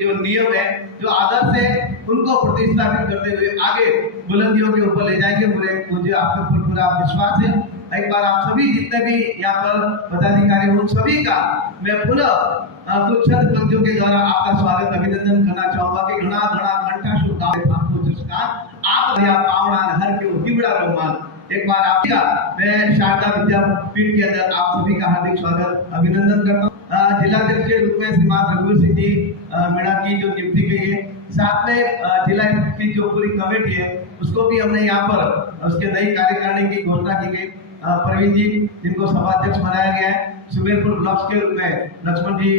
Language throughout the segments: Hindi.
जो नियम है, जो आदर्श है, उनको प्रतिस्थापित करते हुए आगे बुलंदियों के ऊपर ले जाएंगे। मुझे आपके ऊपर पूरा विश्वास है। एक बार आप सभी जितने भी यहाँ पर पदाधिकारी उन सभी का मैं पुनः कुछ चंद पंक्तियों के द्वारा आपका स्वागत अभिनंदन करना चाहूंगा कि घना घना कंठा शुभ आप पावना हर के हिबड़ा रोमान। एक बार आपका मैं शारदा विद्यापीठ के अंदर आप सभी का हार्दिक स्वागत अभिनंदन करता हूँ। जिलाध्यक्ष के रूप में श्रीमान रघुवीर सिंह जी मीणा की जो नियुक्ति की है, साथ में जिला की जो पूरी कमेटी है उसको भी हमने यहाँ पर उसके नई कार्यकारिणी की घोषणा की गई। प्रवीण जी जिनको सभाध्यक्ष बनाया गया है, सुमेरपुर ब्लॉक के रूप में लक्ष्मण जी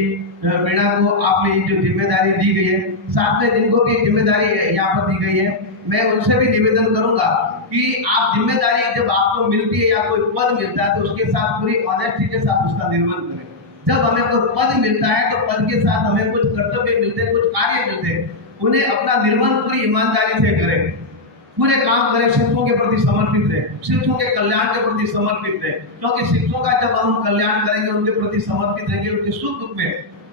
मीणा को आपने जो जिम्मेदारी दी गई है, साथ में जिनको भी जिम्मेदारी यहाँ पर दी गई है, मैं उनसे भी निवेदन करूंगा कि आप जिम्मेदारी जब आपको मिलती है या कोई पद मिलता है तो उसके साथ पूरी ऑनेस्टी के साथ उसका निर्वहन करें। जब हमें कोई पद मिलता है तो पद के साथ हमें कुछ कर्तव्य मिलते हैं, कुछ कार्य मिलते हैं, उन्हें अपना निर्वहन पूरी ईमानदारी से करें, पूरे काम करें, शिक्षकों के प्रति समर्पित रहे, शिक्षकों के कल्याण के प्रति समर्पित रहे। क्योंकि शिक्षकों का जब हम कल्याण करेंगे, उनके प्रति समर्पित रहेंगे, उनके सुख दुख में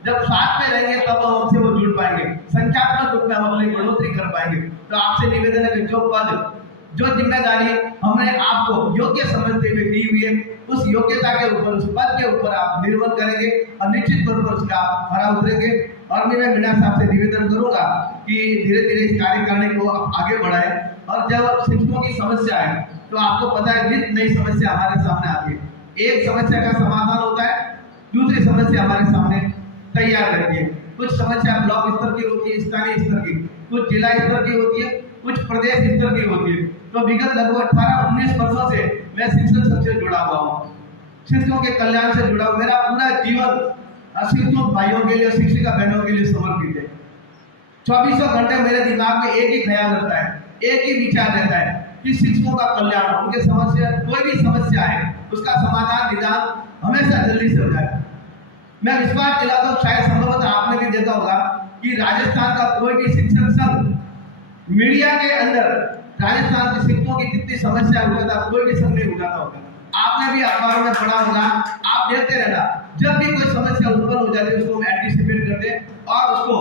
जब साथ में रहेंगे तब हम हमसे वो जुड़ पाएंगे, संख्यात्मक रूप में हम अपनी बढ़ोतरी कर पाएंगे। तो आपसे निवेदन है कि जो पद जो जिम्मेदारी हमने आपको योग्य समझते हुए दी हुई है, उस योग्यता के ऊपर, उस पद के ऊपर आप निर्भर करेंगे और निश्चित तौर पर उसका खरा उतरेंगे। और मैं मीणा साहब से निवेदन करूंगा कि धीरे धीरे इस कार्यकारिणी को आगे बढ़ाए। और जब शिक्षकों की समस्या है तो आपको पता है नित नई समस्या हमारे सामने आती है। एक समस्या का समाधान होता है, दूसरी समस्या हमारे सामने तैयार रहती है। कुछ समस्या ब्लॉक स्तर की होती है, स्थानीय स्तर की, कुछ जिला स्तर की होती है, कुछ प्रदेश स्तर की होती है। तो विगत लगभग 18-19 वर्षों से मैं शिक्षक संघ से जुड़ा हुआ हूँ, शिक्षकों के कल्याण से जुड़ा हूँ। मेरा पूरा जीवन शिक्षक भाइयों के लिए, शिक्षिका बहनों के लिए समर्पित है। 24 घंटे मेरे दिमाग में एक ही ख्याल रहता है, एक ही विचार रहता है कि शिक्षकों का कल्याण हो, उनके समस्या, कोई भी समस्या है उसका समाधान निदान हमेशा जल्दी से हो जाए। मैं विश्वास दिलाता हूँ, शायद संभवतः आपने भी देखा होगा कि राजस्थान का कोई भी शिक्षक संघ मीडिया के अंदर राजस्थान के शिक्षकों की कितनी समस्या हुआ था, कोई भी संघ नहीं उठाता होगा। आपने भी अखबारों में पढ़ा होगा, आप देखते रहना, जब भी कोई समस्या उत्पन्न हो जाती है उसको हम एंटीसिपेट करते हैं और उसको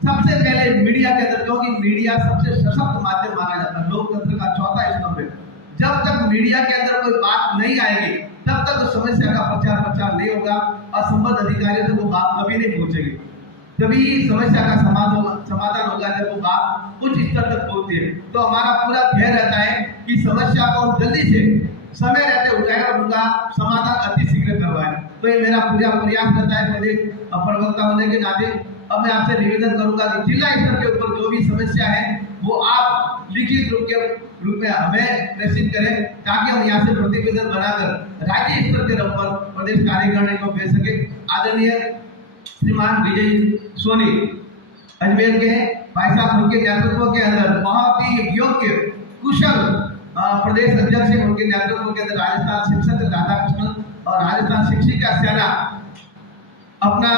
सबसे पहले मीडिया के अंदर, क्योंकि मीडिया सबसे सशक्त माध्यम माना जाता है, लोकतंत्र का चौथा स्तंभ है। जब तक मीडिया के अंदर कोई बात नहीं आएगी तब तक उस समस्या का प्रचार नहीं होगा और संबंध अधिकारियों तक वो बात कभी नहीं पहुंचेगी। तभी समस्या का समाधान होगा जब वो बात उच्च स्तर तक पहुंचती है। तो हमारा पूरा ध्येय रहता है कि समस्या को जल्दी से समय रहते उठाए और उनका समाधान अति शीघ्र करवाए। तो ये मेरा पूरा प्रयास रहता है प्रदेश प्रवक्ता होने के नाते। अब मैं आपसे निवेदन करूंगा कि जिला स्तर के ऊपर जो भी समस्या है वो आप लिखित रूप में हमें प्रेषित करें, ताकि हम यहाँ से प्रतिवेदन बनाकर राज्य स्तर के ऊपर प्रदेश कार्यकारिणी को भेज सके। आदरणीय श्रीमान विजय सोनी अजमेर के भाई साहब, उनके नेतृत्व के अंदर बहुत ही योग्य कुशल प्रदेश अध्यक्ष है, उनके नेतृत्व के अंदर राजस्थान शिक्षक राधाकृष्णन और राजस्थान शिक्षिका सेना अपना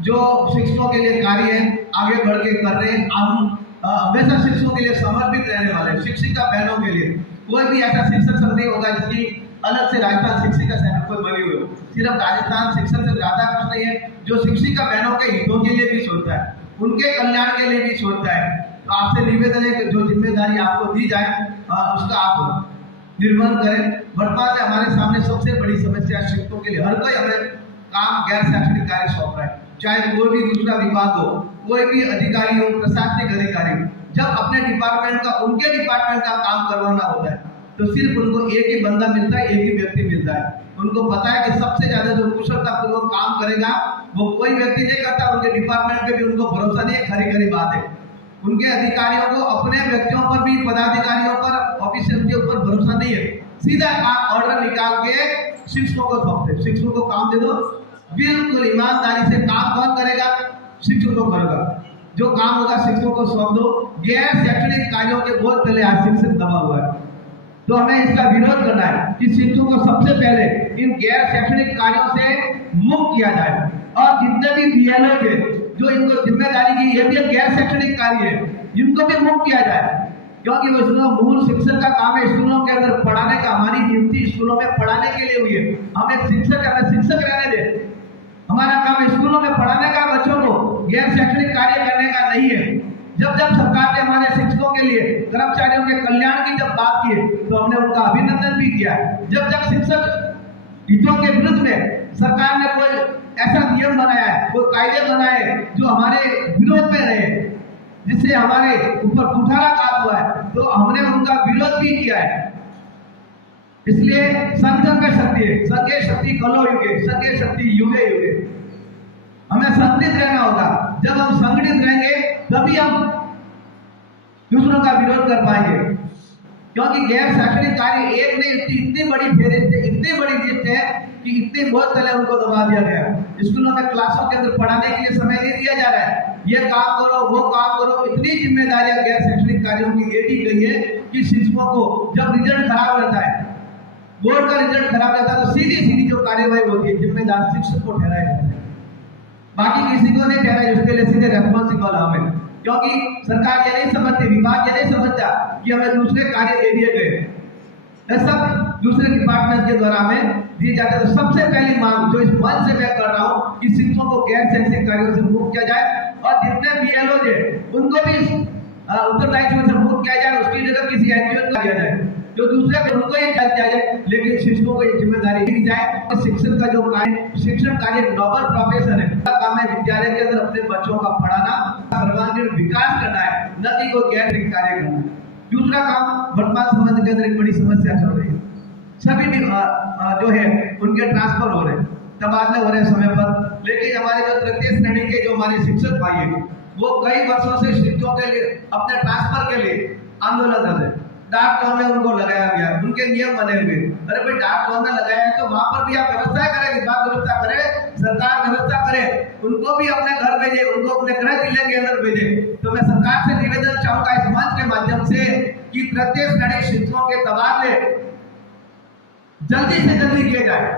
जो शिक्षकों के लिए कार्य है आगे बढ़ के कर रहे हैं। हम हमेशा शिक्षकों के लिए समर्पित रहने वाले, शिक्षिका बहनों के लिए कोई भी ऐसा शिक्षक संघ नहीं होगा जिसकी अलग से राजस्थान शिक्षिका सेना कोई बनी हुई हो। सिर्फ राजस्थान शिक्षक संघ राधाकृष्ण है जो शिक्षिका बहनों के हितों के लिए भी सोचता है, उनके कल्याण के लिए भी सोचता है। तो आपसे निवेदन है कि जो जिम्मेदारी आपको दी जाए उसका आप निर्वहन करें। वर्तमान में हमारे सामने सबसे बड़ी समस्या शिक्षकों के लिए हर कोई हमें काम गैर शैक्षणिक कार्य सौंप रहा है, चाहे कोई भी दूसरा विभाग हो, कोई भी अधिकारी हो, प्रशासनिक अधिकारी हो। जब अपने डिपार्टमेंट का, उनके डिपार्टमेंट का काम करवाना होता है तो सिर्फ उनको एक ही बंदा मिलता है, एक ही व्यक्ति मिलता है। उनको पता है कि सबसे ज्यादा जो कुशलतापूर्वक काम करेगा वो कोई व्यक्ति नहीं करता। उनके डिपार्टमेंट पे भी उनको भरोसा नहीं है, खरी खरी बात है। उनके अधिकारियों को अपने व्यक्तियों पर भी, पदाधिकारियों पर, ऑफिसर के ऊपर भरोसा नहीं है। सीधा काम ऑर्डर निकाल के शिक्षकों को सौंपते, शिक्षकों को काम दे दो, बिल्कुल ईमानदारी से काम कौन करेगा? शिक्षकों को करेगा। जो काम होगा शिक्षकों को सौंप दो। गैर शैक्षणिक कार्यों के बहुत पहले आज शिक्षक दबा हुआ है, तो हमें इसका विरोध करना है कि शिक्षकों को सबसे पहले इन गैर शैक्षणिक कार्यों से मुक्त किया जाए। और जितने भी बीएलओ के जो इनको जिम्मेदारी की, ये भी गैर शैक्षणिक कार्य है, इनको भी मुक्त किया जाए। क्योंकि वो मूल शिक्षक का काम है स्कूलों के अंदर पढ़ाने का। हमारी नियुक्ति स्कूलों में पढ़ाने के लिए हुई है। हम एक शिक्षक, हमें शिक्षक रहने दे। हमारा काम स्कूलों में पढ़ाने का, बच्चों को गैर शैक्षणिक कार्य करने का नहीं है। जब जब सरकार ने हमारे शिक्षकों के लिए, कर्मचारियों के कल्याण की जब बात की है तो हमने उनका अभिनंदन भी किया है। जब जब शिक्षक हितों के विरुद्ध में सरकार ने कोई ऐसा नियम बनाया है, कोई कायदे बनाए जो हमारे विरोध में रहे, जिससे हमारे ऊपर कुठारा काम हुआ है, तो हमने उनका विरोध भी किया है। इसलिए संघ शक्ति है, संघे शक्ति कलो युगे, संघे शक्ति युगे युगे। हमें संगठित रहना होगा। जब हम संगठित रहेंगे तभी हम दूसरों का विरोध कर पाएंगे, क्योंकि गैर शैक्षणिक कार्य एक नहीं, इतनी बड़ी फेरिस्त है, इतनी बड़ी लिस्ट है कि इतने बहुत पहले उनको दबा दिया गया। स्कूलों में, क्लासों के अंदर पढ़ाने के लिए समय नहीं दिया जा रहा है। ये काम करो, वो काम करो, इतनी जिम्मेदारियां गैर शैक्षणिक कार्यों की दे दी गई है कि शिक्षकों को जब रिजल्ट खराब रहता है, बोर्ड का रिजल्ट खराब रहता है, तो सीधी सीधी जो कार्यवाही होती है जिम्मेदार शिक्षक को ठहराया जाता है, बाकी किसी को नहीं ठहराया। उसके लिए सीधे रेस्पॉन्सिबल हमें, क्योंकि सरकार ये नहीं समझती, विभाग ये नहीं समझता कि हमें दूसरे कार्य दे दिए गए, सब दूसरे डिपार्टमेंट के द्वारा हमें दिए जाते हैं। तो सबसे पहली मांग जो इस मंच से मैं कर रहा हूँ कि शिक्षकों को गैर शैक्षणिक कार्यों से मुक्त किया जाए, और जितने बीएलओ है उनको भी उत्तरदायित्व से मुक्त किया जाए। उसकी जगह किसी एनजीओ को दिया जाए, जो दूसरे उनको ये दिया जाए, लेकिन शिक्षकों को ये जिम्मेदारी दी जाए। और शिक्षण का जो कार्य, शिक्षण कार्य नोबल प्रोफेशन है, काम है विद्यालय के अंदर अपने बच्चों का पढ़ाना, सर्वांगीण विकास करना है, न कि कोई गैर शैक्षणिक कार्य करना है। दूसरा काम, वर्तमान समय के अंदर एक बड़ी समस्या चल रही है, सभी जो है उनके ट्रांसफर हो रहे, तबादले हो रहे समय पर, लेकिन हमारे जो तृतीय श्रेणी के जो हमारे शिक्षक भाई हैं, वो कई वर्षों से शिक्षकों के लिए, अपने ट्रांसफर के लिए आंदोलन कर रहे हैं। डाक टोन में उनको लगाया गया, उनके नियम बने हुए। अरे भाई, डाक टोन में लगाया है तो वहां पर भी आप व्यवस्था करें, विभाग व्यवस्था करे, सरकार व्यवस्था करे, उनको भी अपने घर भेजे, उनको अपने गृह जिले के अंदर भेजे। तो मैं सरकार से निवेदन चाहूंगा इस मंच के माध्यम से कि तृतीय श्रेणी शिक्षकों के तबादले जल्दी से जल्दी किए जाए।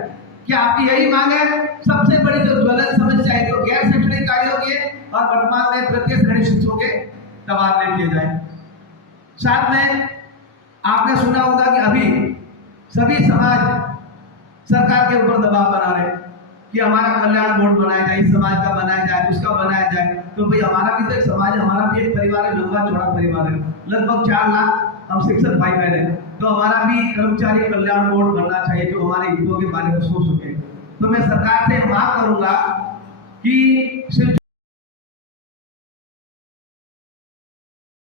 क्या आपकी यही मांग है? सबसे बड़ी जो ज्वलंत समस्या है जो गैर शैक्षणिक कार्यों की, और वर्तमान में तृतीय श्रेणी शिक्षकों के तबादले किए जाए। साथ में आपने सुना होगा कि अभी सभी समाज सरकार के ऊपर दबाव बना रहे कि हमारा कल्याण बोर्ड बनाया जाए, इस समाज का बनाया जाए, उसका बनाया जाए। तो भाई, हमारा भी तो एक समाज है, हमारा भी एक परिवार है, लंबा चौड़ा परिवार है, लगभग 4 लाख हम शिक्षक भाई बहन हैं। तो हमारा भी कर्मचारी कल्याण बोर्ड बनना चाहिए जो हमारे हितों के बारे में सोच सके। तो मैं सरकार से मांग करूंगा कि